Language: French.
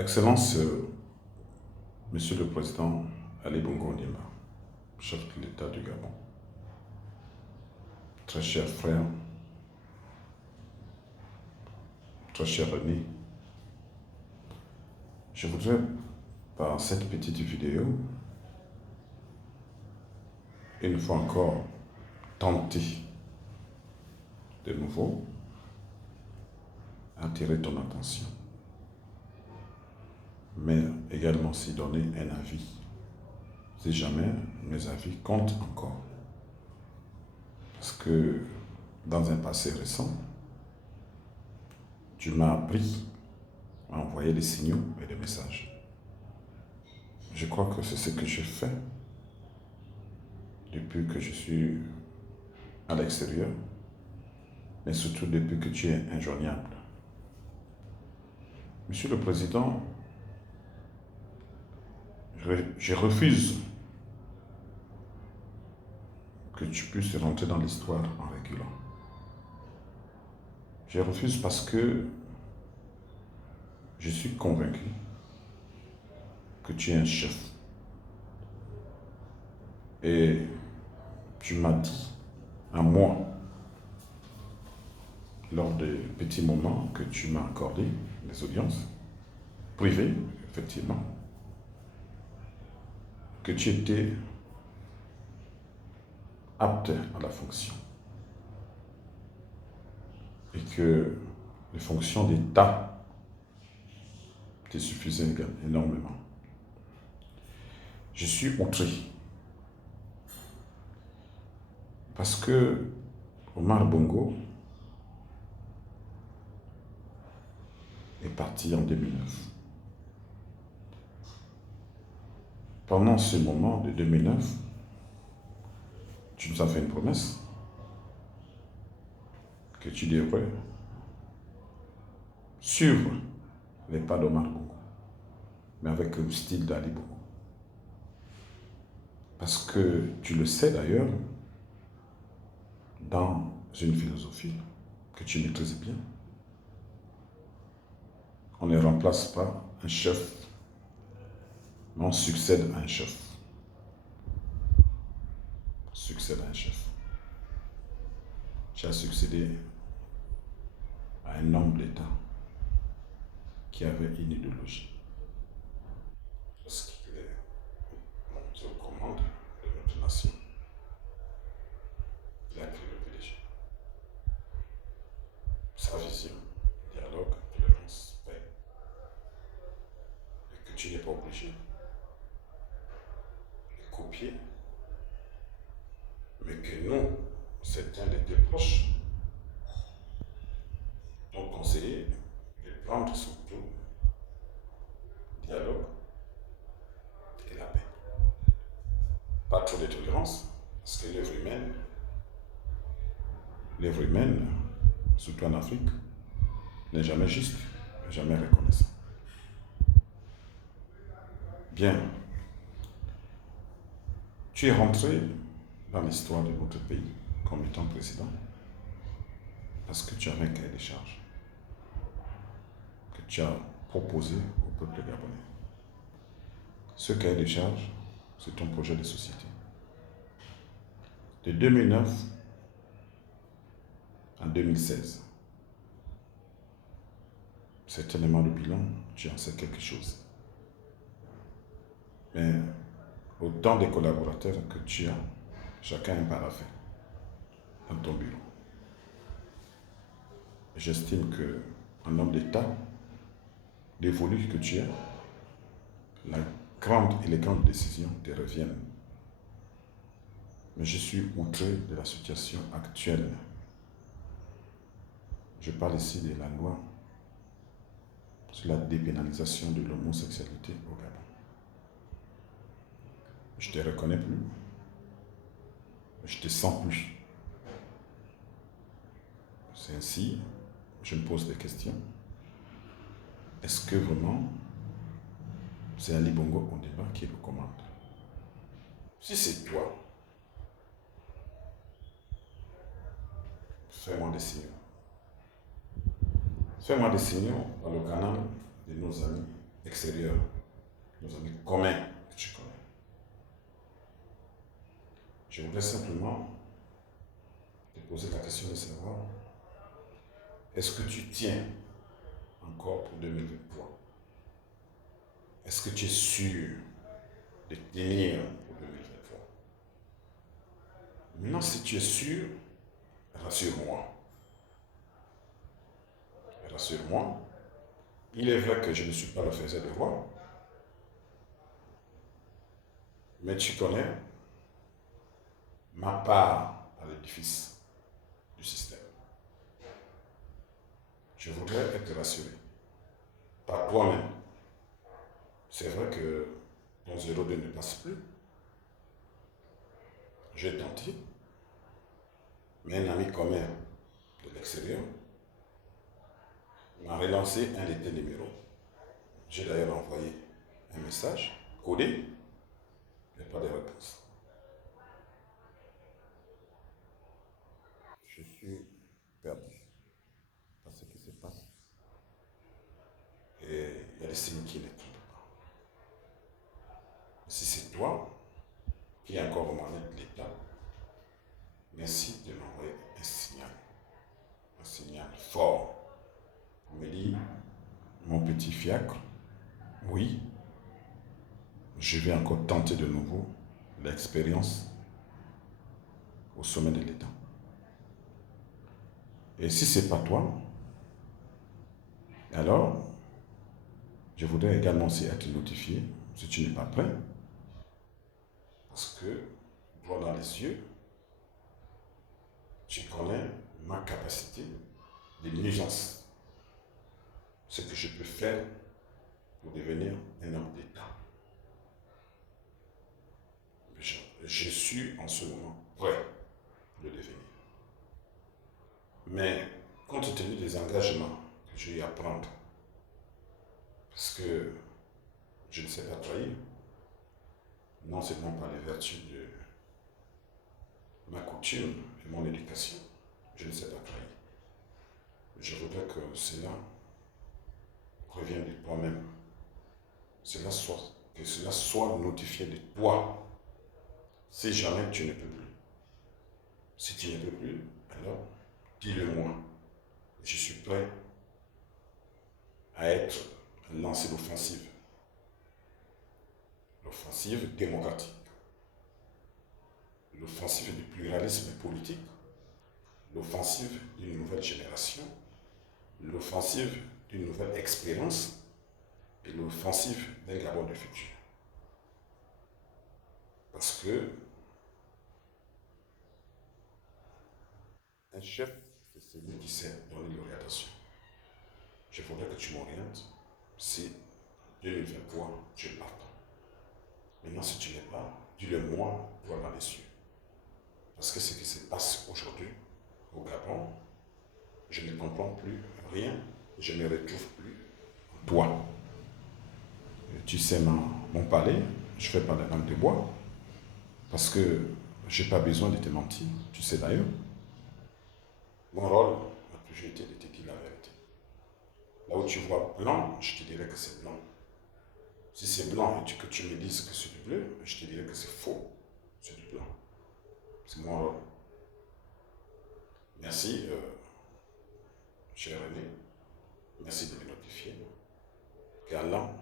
Excellence, Monsieur le Président Ali Bongo Ondimba, chef de l'État du Gabon, très cher frère, très cher ami, je voudrais, par cette petite vidéo, une fois encore, tenter de nouveau attirer ton attention, mais également s'y donner un avis, si jamais mes avis comptent encore. Parce que dans un passé récent, tu m'as appris à envoyer des signaux et des messages. Je crois que c'est ce que je fais depuis que je suis à l'extérieur, mais surtout depuis que tu es injoignable. Monsieur le Président, je refuse que tu puisses rentrer dans l'histoire en reculant. Je refuse parce que je suis convaincu que tu es un chef. Et tu m'as dit à moi, lors des petits moments que tu m'as accordés, les audiences privées, effectivement, que tu étais apte à la fonction et que les fonctions d'État te suffisaient énormément. Je suis outré parce que Omar Bongo est parti en 2009. Pendant ce moment de 2009, tu nous as fait une promesse que tu devrais suivre les pas d'Omar Bongo, mais avec le style d'Ali Bongo. Parce que tu le sais d'ailleurs, dans une philosophie que tu maîtrises bien, on ne remplace pas un chef, mais on succède à un chef. On succède à un chef. Tu as succédé à un homme d'État qui avait une idéologie. Lorsqu'il est monté aux commandes de notre nation, il a pris le PDG. Sa vision, dialogue, tolérance, paix. Et que tu n'es pas obligé de copier, mais que nous, certains de tes proches, ont conseillé de prendre surtout dialogue et la paix. Pas trop de tolérance, parce que l'œuvre humaine, surtout en Afrique, n'est jamais juste, n'est jamais reconnaissant. Bien, tu es rentré dans l'histoire de notre pays comme étant président parce que tu avais un cahier de charges que tu as proposé au peuple gabonais. Ce cahier de charges, c'est ton projet de société. De 2009 à 2016, certainement le bilan, tu en sais quelque chose. Mais autant de collaborateurs que tu as, chacun est paraffin dans ton bureau. J'estime qu'un homme d'État, dévolu que tu es, la grande et les grandes décisions te reviennent. Mais je suis outré de la situation actuelle. Je parle ici de la loi sur la dépénalisation de l'homosexualité au Gabon. Je ne te reconnais plus. Je ne te sens plus. C'est ainsi, je me pose des questions. Est-ce que vraiment, c'est Ali Bongo Ondimba qui est aux commandes? Si c'est toi, fais-moi des signaux. Fais-moi des signaux dans le canal de nos amis extérieurs, nos amis communs que tu connais. Je voudrais simplement te poser la question de savoir, est-ce que tu tiens encore pour 2023? Est-ce que tu es sûr de tenir pour 2023? Maintenant, si tu es sûr, rassure-moi. Rassure-moi. Il est vrai que je ne suis pas le faiseur de roi, mais tu connais ma part à l'édifice du système. Je voudrais être rassuré par toi-même. C'est vrai que ton 02 ne passe plus. J'ai tenté, mais un ami commun de l'extérieur m'a relancé un de tes numéros. J'ai d'ailleurs envoyé un message codé, il n'y a pas de réponse. Je suis perdu par ce qui se passe. Et il y a des signes qui ne trompent pas. Si c'est toi qui es encore au manette de l'État, merci de m'envoyer un signal fort. On me dit, mon petit fiacre, oui, je vais encore tenter de nouveau l'expérience au sommet de l'État. Et si ce n'est pas toi, alors, je voudrais également aussi être notifié, si tu n'es pas prêt, parce que, droit dans les yeux, tu connais ma capacité de nuisance, ce que je peux faire pour devenir un homme d'État. Je suis en ce moment prêt pour le devenir. Mais compte tenu des engagements que j'ai eu à prendre, parce que je ne sais pas trahir, non seulement par les vertus de ma coutume et mon éducation, je ne sais pas trahir. Je voudrais que cela revienne de toi-même. Que cela soit notifié de toi. Si jamais tu ne peux plus. Si tu ne peux plus, alors dis-le-moi. Je suis prêt à être lancé l'offensive. L'offensive démocratique. L'offensive du pluralisme politique. L'offensive d'une nouvelle génération. L'offensive d'une nouvelle expérience. Et l'offensive d'un Gabon du futur. Parce que un chef, c'est celui qui sait donner l'orientation. Je voudrais que tu m'orientes si 2023, tu es partant. Maintenant, si tu n'es pas, dis-le-moi, toi dans les cieux. Parce que ce qui se passe aujourd'hui au Gabon, je ne comprends plus rien, je ne retrouve plus toi. Tu sais mon palais, je fais pas la langue de bois, parce que je n'ai pas besoin de te mentir, tu sais d'ailleurs. Mon rôle a toujours été de te dire la vérité. Là où tu vois blanc, je te dirais que c'est blanc. Si c'est blanc et que tu me dises que c'est du bleu, je te dirais que c'est faux, c'est du blanc. C'est mon rôle. Merci, cher René. Merci de me notifier. Qu'Allah